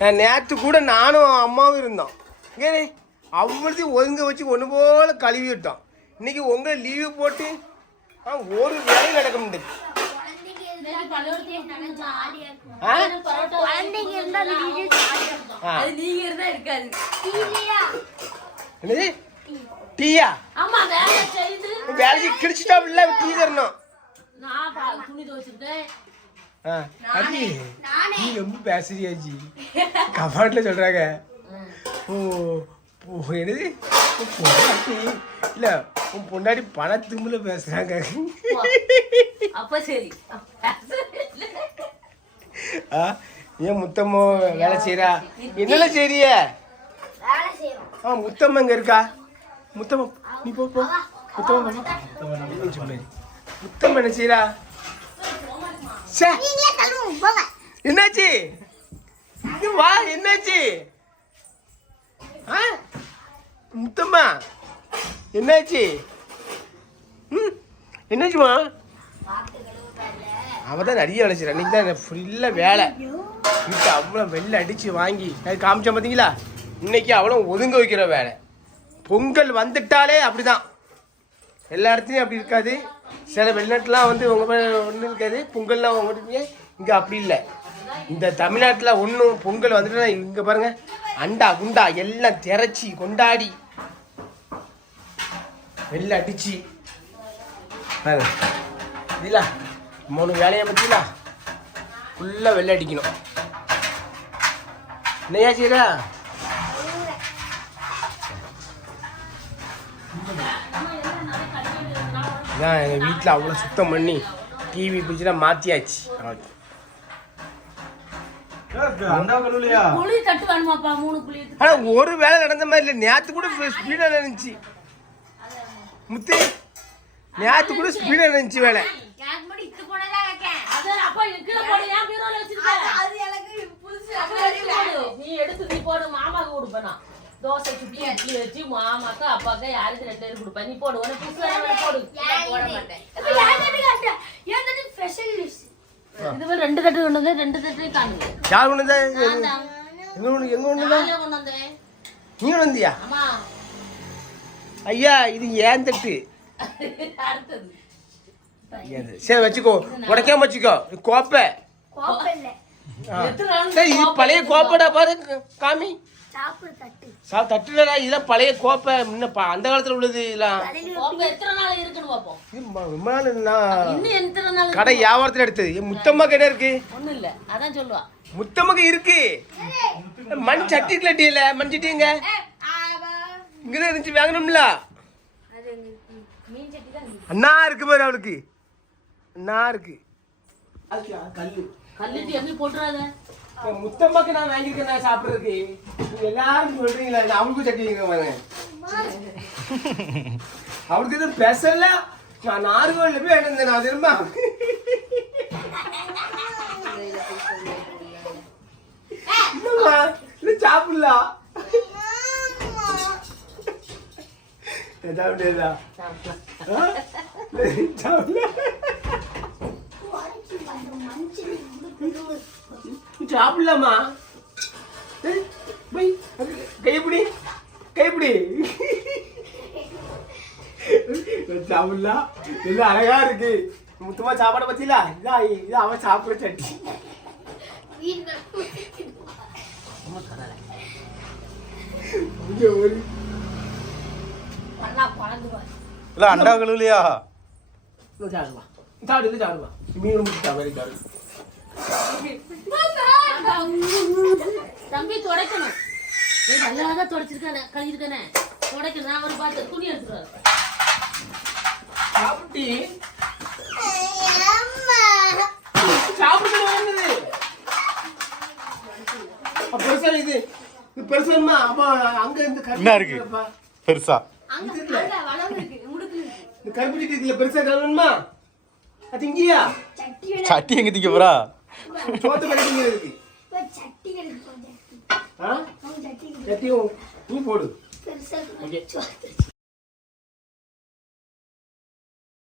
நேற்று கூட நானும் அம்மாவும் இருந்தோம். ஏனே அவ்வளோத்தையும் ஒதுங்க வச்சு ஒன்று போல கழுவி விட்டோம். இன்னைக்கு உங்களை லீவு போட்டு ஆ, ஒரு வேலையும் நடக்க முடியாது டீயா? ஆமா வேலை செய்து. வேலைக்கு கிழிச்சிட்டாப்ல டீ தரணும். நான் பா- துணி துவைச்சிருக்கேன் ஆ அடி. நீ ரொம்ப பேசுறியாச்சி கபாட்டில் சொல்கிறாங்க ஓ என்னது? பொண்டாட்டி. இல்லை உன் பொண்டாட்டி பண அப்ப சரி. ஆ ஏன் முத்தம்மோ வேலை செய்கிறா என்னெல்லாம் செய்யறோம் ஆ முத்தம்மா இங்கே இருக்கா? முத்தம்மா நீ போ போ. முத்தம்மா முத்தம்மா. என்ன செய்கிறா சே என்னாச்சு? வா என்னாச்சு? ஆ? முத்தம்மா என்னாச்சு? ம் என்னாச்சுமா அவ தான் நிறைய அழைச்சிடா இன்னைக்கு தான் ஃபுல்லாக வேலை. வீட்டை அவ்வளோ வெளில அடித்து வாங்கி அது காமிச்சா பார்த்தீங்களா இன்னைக்கு அவ்வளோ ஒதுங்க வைக்கிற வேலை. பொங்கல் வந்துட்டாலே அப்படிதான். எல்லா இடத்துலையும் அப்படி இருக்காது. சில வெளிநாட்டுலாம் வந்து உங்கள் ஒன்றும் இருக்காது. பொங்கல்லாம் உங்க இங்கே அப்படி இல்லை. இந்த தமிழ்நாட்டில் ஒன்றும் பொங்கல் வந்துட்டுனா இங்கே பாருங்க. அண்டா குண்டா எல்லாம் திரைச்சி கொண்டாடி. வெளில அடிச்சு. பாருங்க. இல்லா மூணு வேலையை பற்றிலா ஃபுல்லாக வெள்ளை அடிக்கணும். என்னையா சீரா இதான் எங்கள் வீட்டில் அவ்வளோ சுத்தம் பண்ணி டிவி பிடிச்சிலாம் மாற்றியாச்சு புளி தட்டு வேணுமாப்பா மூணு புளி ஆனால் ஒரு வேலை நடந்த மாதிரி இல்லை. நேற்று கூட ஸ்பீடாக நடந்துச்சு. முத்து நேற்று கூட ஸ்பீடாக நடந்துச்சு வேலை. நீ எடுத்து நீ போடு மாமாக்கு கொடுப்பேன். தோசை சுட்டி இட்லி வச்சு மாமாக்கு அப்பாக்கு யாருக்கு ரெண்டு பேரும் கொடுப்பேன். நீ போடு உனக்கு புதுசு போடு. போட மாட்டேன். ரெண்டு தட்டு கொண்டு வந்து ரெண்டு தட்டு காணுங்க. யார் தான். எங்கே ஒன்று எங்கே கொண்டு வந்தேன். நீ வந்தியா? ஆமா ஐயா இது ஏன் தட்டு? சரி வச்சுக்கோ. உடைக்காம வச்சுக்கோ. கோப்பை. பழைய கோப்பைடா பாரு காமி. சாப்பிடு தட்டு. சா தட்டுலடா இதெல்லாம் பழைய கோப்பை. முன்ன ப- அந்த காலத்தில் உள்ளது இதெல்லாம். ரொம்ப நாள் கடை வியாபாரத்தில் எடுத்தது. முத்தம்மா கடை இருக்கு? ஒண்ணும் இல்ல. அதான் சொல்லுவா. முத்தம்மாக்கு இருக்கு. மண் சட்டி இல்ல? மண் சட்டிங்க இங்கதான் இருந்துச்சு வாங்கணும்ல? மீன் சட்டி தான் இருக்கு. அண்ணா இருக்கு பாரு அவளுக்கு. அண்ணா இருக்கு. கல்லு கல்லிட்டு எப்படி போட்டுறாத. முத்தம்மாக்கு நான் வாங்கியிருக்கேன் நான் சாப்பிட்றதுக்கு. எல்லாரும் சொல்றீங்களா இது அவளுக்கும் சட்டி வைங்க அவளுக்கு எதுவும் பெசல்ல நான் நார்கோல்ல போய் எடுத்தேன் நான் திரும்ப இல்லை சாப்பிடலாம் சாப்பிட முடியாதா ஆ? சாப்பிடல சாப்பிடலாமா போய் கைப்பிடி கைப்பிடி சாப்பிடலாம் எல்லாம் அழகா இருக்கு. முத்தமா சாப்பாடை பத்தில இதான் இதான் அவன் சாப்பிட சட்டி அண்டா கழுவலையா? இன்னும் சாப்பிடுமா. சாப்பிடு இல்லை சாப்பிடுமா. மீன் முடிச்சு சாப்பிடு சாப்பிடு தம்பி துடைக்கணும். நீ நல்லா தான் துடைச்சிருக்கானே கழுவிருக்கானே துடைக்கணும் நான் ஒரு பார்த்து துணி எடுத்துருவாரு சாப்பிட்டி. சாப்பிட்டு வந்தது. அப்ப பெருசா இது பெருசாமா அப்பா அங்க இந்த கருப்பு என்ன இருக்கு? பெருசா? இந்த கருப்பு சட்டி இதுல பெருசா கலவணுமா அது இங்கேயா? சட்டி எங்க திங்க போறா? சோத்து கடைக்கு இருக்கு சட்டி இருக்கு ஆ சட்டி சட்டியும் நீ போடு பெருசா ஓகே சோத்து